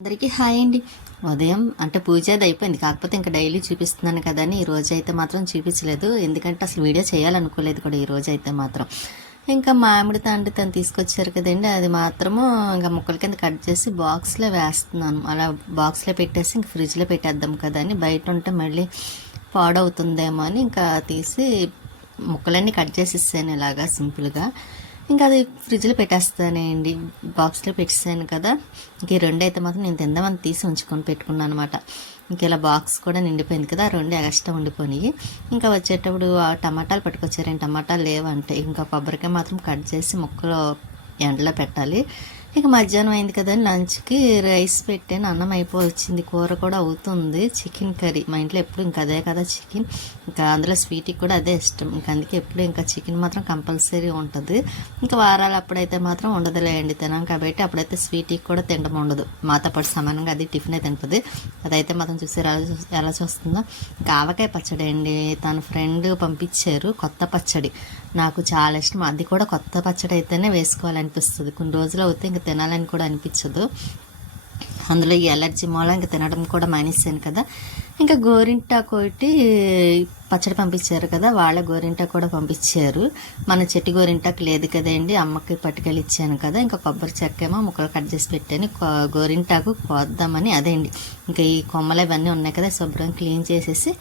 అందరికీ హాయ్ అండి. ఉదయం అంటే పూజ అది అయిపోయింది. కాకపోతే ఇంకా డైలీ చూపిస్తున్నాను కదా అని ఈ రోజు అయితే మాత్రం చూపించలేదు. ఎందుకంటే అసలు వీడియో చేయాలనుకోలేదు కూడా ఈ రోజు అయితే మాత్రం. ఇంకా మామిడి తాండ్రి తను తీసుకొచ్చారు కదండి, అది మాత్రము ఇంకా ముక్కల కింద కట్ చేసి బాక్స్లో వేస్తున్నాను. అలా బాక్స్లో పెట్టేసి ఇంక ఫ్రిడ్జ్లో పెట్టేద్దాం కదా అని, బయట ఉంటే మళ్ళీ పాడవుతుందేమో అని ఇంకా తీసి ముక్కలన్నీ కట్ చేసి ఇస్తాను ఇలాగా సింపుల్గా. ఇంకా అది ఫ్రిడ్జ్లో పెట్టేస్తానండి, బాక్స్లో పెట్టేసాను కదా. ఇంక ఈ రెండు అయితే మాత్రం నేను తిందామని తీసి ఉంచుకొని పెట్టుకున్నాను అనమాట. ఇంక ఇలా బాక్స్ కూడా నిండిపోయింది కదా, రెండు ఎక్స్ట్రా ఉండిపోయి. ఇంకా వచ్చేటప్పుడు ఆ టమాటాలు పట్టుకొచ్చారండి, టమాటాలు లేవంటే ఇంకా కొబ్బరికాయ మాత్రం కట్ చేసి ముక్కలు ఎండలో పెట్టాలి. ఇక మధ్యాహ్నం అయింది కదా, లంచ్కి రైస్ పెట్టాను, అన్నం అయిపోవచ్చింది, కూర కూడా అవుతుంది. చికెన్ కర్రీ మా ఇంట్లో ఎప్పుడు ఇంకా అదే కదా చికెన్, ఇంకా అందులో స్వీట్కి కూడా అదే ఇష్టం. ఇంకా అందుకే ఎప్పుడు ఇంకా చికెన్ మాత్రం కంపల్సరీ ఉంటుంది. ఇంకా వారాలు అప్పుడైతే మాత్రం ఉండదులేండి, తినాం కాబట్టి అప్పుడైతే స్వీట్కి కూడా తినడం ఉండదు. మాతో పాటు సమానంగా అది టిఫిన్ అయితే తింటుంది. అదైతే మాత్రం చూసారు ఎలా చూస్తుందో. ఇంకా ఆవకాయ పచ్చడి అండి, తన ఫ్రెండ్ పంపించారు కొత్త పచ్చడి, నాకు చాలా ఇష్టం. అది కూడా కొత్త పచ్చడి అయితేనే వేసుకోవాలనిపిస్తుంది, కొన్ని రోజులు అవుతే ఇంకా తినాలని కూడా అనిపించదు. అందులో ఈ ఎలర్జీ మూలం ఇంకా తినడం కూడా మానేసాను కదా. ఇంకా గోరింటాకు ఒకటి పచ్చడి పంపించారు కదా, వాళ్ళ గోరింటాకు కూడా పంపించారు. మన చెట్టు గోరింటాకు లేదు కదండి, అమ్మకి పట్టుకెళ్ళి ఇచ్చాను కదా. ఇంకా కొబ్బరి చెక్కేమో ముక్కలు కట్ చేసి పెట్టాను, గోరింటాకు కోద్దామని. అదేండి ఇంకా ఈ కొమ్మలు ఇవన్నీ ఉన్నాయి కదా, శుభ్రం క్లీన్ చేసేసి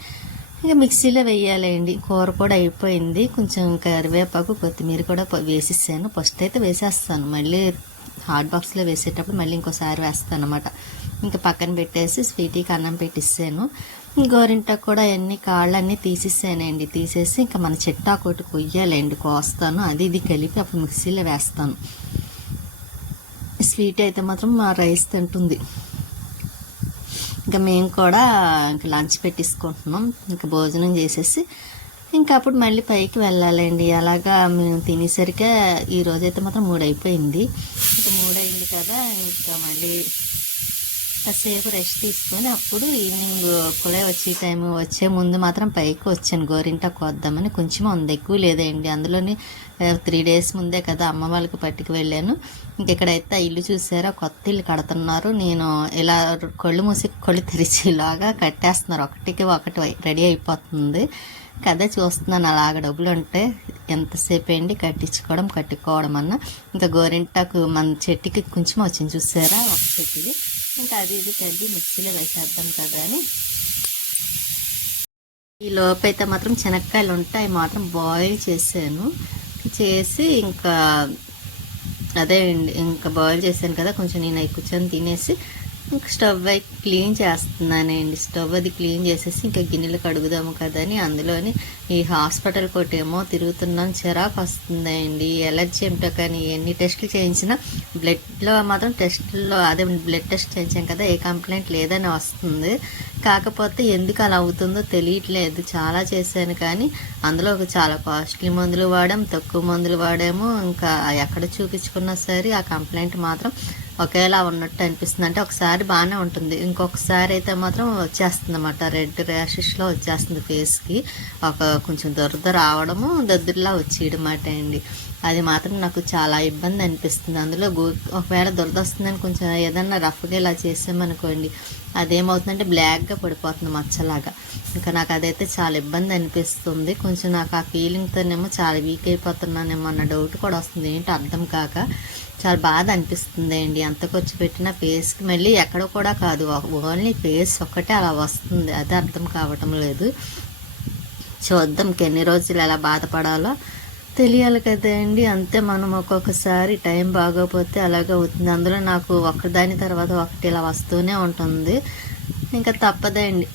ఇంకా మిక్సీలో వేయాలండి. కూర కూడా అయిపోయింది, కొంచెం కరివేపాకు కొత్తిమీర కూడా వేసేసాను. ఫస్ట్ అయితే వేసేస్తాను, మళ్ళీ హాట్ బాక్స్లో వేసేటప్పుడు మళ్ళీ ఇంకోసారి వేస్తాను అనమాట. ఇంకా పక్కన పెట్టేసి స్వీటీకి అన్నం పెట్టిస్తాను. గోరింటాకు కూడా అన్ని కాళ్ళన్నీ తీసేసానండి, తీసేసి ఇంకా మన చెట్టాకు ఒకటి కొయ్యాలండి, కోస్తాను. అది ఇది కలిపి అప్పుడు మిక్సీలో వేస్తాను. స్వీట్ అయితే మాత్రం మా రైస్ తింటుంది. ఇంకా మేము కూడా ఇంకా లంచ్ పెట్టేసుకుంటున్నాం, ఇంకా భోజనం చేసేసి ఇంకా అప్పుడు మళ్ళీ పైకి వెళ్ళాలండి. అలాగా మేము తినేసరికే ఈరోజైతే మాత్రం 3 అయిపోయింది. ఇంకా 3 అయింది కదా, ఇంకా మళ్ళీ కాసేపు రెస్ట్ తీసుకొని అప్పుడు ఈవినింగ్ కూడా వచ్చే ముందు మాత్రం పైకి వచ్చాను గోరింటాకు వద్దామని. కొంచెం ఉంది, ఎక్కువ లేదండి. అందులోని 3 days ముందే కదా అమ్మ వాళ్ళకి పట్టుకు వెళ్ళాను. ఇంకెక్కడైతే ఇల్లు చూసారా, కొత్త ఇల్లు కడుతున్నారు. నేను ఇలా కళ్ళు మూసి కళ్ళు తెరిచేలాగా కట్టేస్తున్నారు, ఒకటికి ఒకటి రెడీ అయిపోతుంది కదా. చూస్తున్నాను అలాగ డబ్బులు ఉంటే ఎంతసేపు అండి కట్టుకోవడం అన్న. ఇంకా గోరింటాకు మన చెట్టుకి కొంచెం వచ్చింది చూసారా, ఒక చెట్టుకి. ఇంకా అది ఇది కడ్డి మిక్సీలో వేసేద్దాం కదా అని. ఈ లోపైతే మాత్రం శనక్కాయలు ఉంటాయి మాత్రం బాయిల్ చేశాను, చేసి ఇంకా అదే అండి ఇంకా బాయిల్ చేశాను కదా, కొంచెం నేను అవి కూర్చొని తినేసి ఇంకా స్టవ్ అయి క్లీన్ చేస్తున్నానండి. స్టవ్ అది క్లీన్ చేసేసి ఇంకా గిన్నెలు కడుగుదాము కదా అని. అందులోని ఈ హాస్పిటల్ కోటేమో తిరుగుతున్నాం, చిరాకు వస్తుందండి. ఎలర్జీ ఏమిటో కానీ ఎన్ని టెస్టులు చేయించినా బ్లడ్లో మాత్రం అదే బ్లడ్ టెస్ట్ చేయించాం కదా, ఏ కంప్లైంట్ లేదని వస్తుంది. కాకపోతే ఎందుకు అలా అవుతుందో తెలియట్లేదు. చాలా చేశాను కానీ అందులో చాలా కాస్ట్లీ మందులు వాడాం, తక్కువ మందులు వాడాము. ఇంకా ఎక్కడ చూపించుకున్నా సరే ఆ కంప్లైంట్ మాత్రం ఒకేలా ఉన్నట్టు అనిపిస్తుంది. అంటే ఒకసారి బాగానే ఉంటుంది, ఇంకొకసారి అయితే మాత్రం వచ్చేస్తుంది అన్నమాట, రెడ్ ర్యాషెస్లో వచ్చేస్తుంది ఫేస్కి. కొంచెం దురద రావడము, దద్దుర్లా వచ్చేయడమాట అండి. అది మాత్రం నాకు చాలా ఇబ్బంది అనిపిస్తుంది. అందులో ఒకవేళ దురద వస్తుందని కొంచెం ఏదన్నా రఫ్గా ఇలా చేసామనుకోండి, అదేమవుతుందంటే బ్లాక్గా పడిపోతుంది మచ్చలాగా. ఇంకా నాకు అదైతే చాలా ఇబ్బంది అనిపిస్తుంది. కొంచెం నాకు ఆ ఫీలింగ్తోనేమో చాలా వీక్ అయిపోతున్నానేమో అన్న డౌట్ కూడా వస్తుంది, ఏంటో అర్థం కాక. చాలా బాధ అనిపిస్తుంది అండి. అంత ఖర్చు పెట్టిన ఫేస్కి మళ్ళీ ఎక్కడ కూడా కాదు, ఓన్లీ ఫేస్ ఒక్కటే అలా వస్తుంది, అదే అర్థం కావటం లేదు. చూద్దాం ఎన్ని రోజులు ఎలా బాధపడాలో తెలియాలి కదండి. అంతే, మనం ఒక్కొక్కసారి టైం బాగోపోతే అలాగే అవుతుంది. అందులో నాకు ఒకదాని తర్వాత ఒకటి ఇలా వస్తూనే ఉంటుంది. ఇంకా తప్పదండి,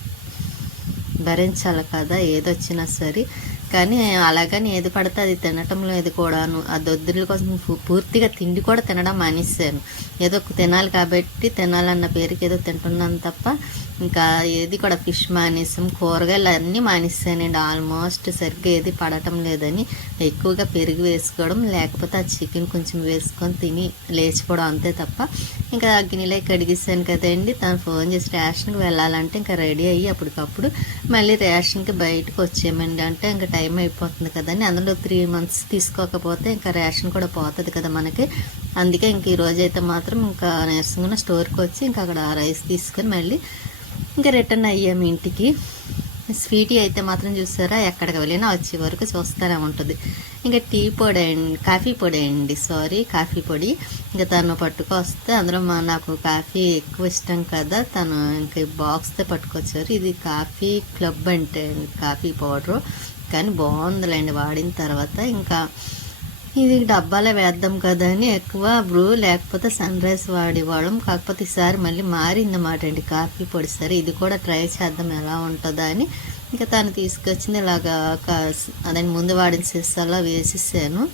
భరించాలి కదా ఏదొచ్చినా సరే. కానీ అలాగని ఏది పడితే అది తినటం లేదు కూడాను. ఆ దొద్దుల కోసం పూర్తిగా తిండి కూడా తినడం మానేసాను. ఏదో తినాలి కాబట్టి తినాలన్న పేరుకి ఏదో తింటున్నాను తప్ప ఇంకా ఏది కూడా ఫిష్ మానేసాం, కూరగాయలు అన్నీ మానేసానండి. ఆల్మోస్ట్ సరిగ్గా ఏది పడటం లేదని ఎక్కువగా పెరుగు వేసుకోవడం, లేకపోతే ఆ చికెన్ కొంచెం వేసుకొని తిని లేచిపోవడం, అంతే తప్ప. ఇంకా గిన్నెలే కడిగిస్తాను కదండి. తను ఫోన్ చేసి రేషన్కి వెళ్ళాలంటే ఇంకా రెడీ అయ్యి అప్పటికప్పుడు మళ్ళీ రేషన్కి బయటకు వచ్చేయమండి. అంటే ఇంకా టైం అయిపోతుంది కదండి, అందులో 3 months తీసుకోకపోతే ఇంకా రేషన్ కూడా పోతుంది కదా మనకి. అందుకే ఇంక ఈరోజు అయితే మాత్రం ఇంకా నీరసంగా స్టోర్కి వచ్చి ఇంకా అక్కడ రైస్ తీసుకొని మళ్ళీ ఇంకా రిటర్న్ అయ్యాము ఇంటికి. స్వీటీ అయితే మాత్రం చూసారా, ఎక్కడికి వెళ్ళినా వచ్చే వరకు చూస్తూనే ఉంటుంది. ఇంకా టీ పొడి అండి, కాఫీ పొడి అండి, కాఫీ పొడి. ఇంకా తను పట్టుకొస్తే అందులో నాకు కాఫీ ఎక్కువ ఇష్టం కదా, తను ఇంకా బాక్స్తో పట్టుకొచ్చారు. ఇది కాఫీ క్లబ్ అంటే కాఫీ పౌడరు, కానీ బాగుందిలేండి వాడిన తర్వాత. ఇంకా ఇది డబ్బాలో వేద్దాం కదా అని ఎక్కువ బ్రూ లేకపోతే సన్ రైజ్ వాడేవాళ్ళం. కాకపోతే ఈసారి మళ్ళీ మారిందన్నమాట అండి కాఫీ పొడి. సరే ఇది కూడా ట్రై చేద్దాం ఎలా ఉంటుందా అని ఇంకా తను తీసుకొచ్చింది. ఇలాగా అదే ముందు వాడిన సీసాలో వేసేసాను.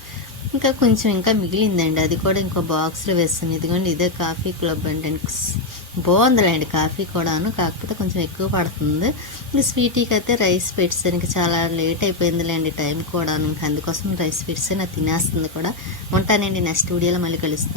ఇంకా కొంచెం ఇంకా మిగిలిందండి, అది కూడా ఇంకో బాక్స్లో వేస్తాను. ఇదిగోండి ఇదే కాఫీ క్లబ్ అంటే బాగుందిలేండి కాఫీ కూడాను, కాకపోతే కొంచెం ఎక్కువ పడుతుంది. ఇంకా స్వీటీకి అయితే రైస్ పెట్టాను. ఇంకా చాలా లేట్ అయిపోయిందిలేండి టైం కూడా, ఇంకా అందుకోసం రైస్ పెట్టాను, అది తినేస్తుంది కూడా. ఉంటానండి, నెక్స్ట్ వీడియోలో మళ్ళీ కలుస్తాను.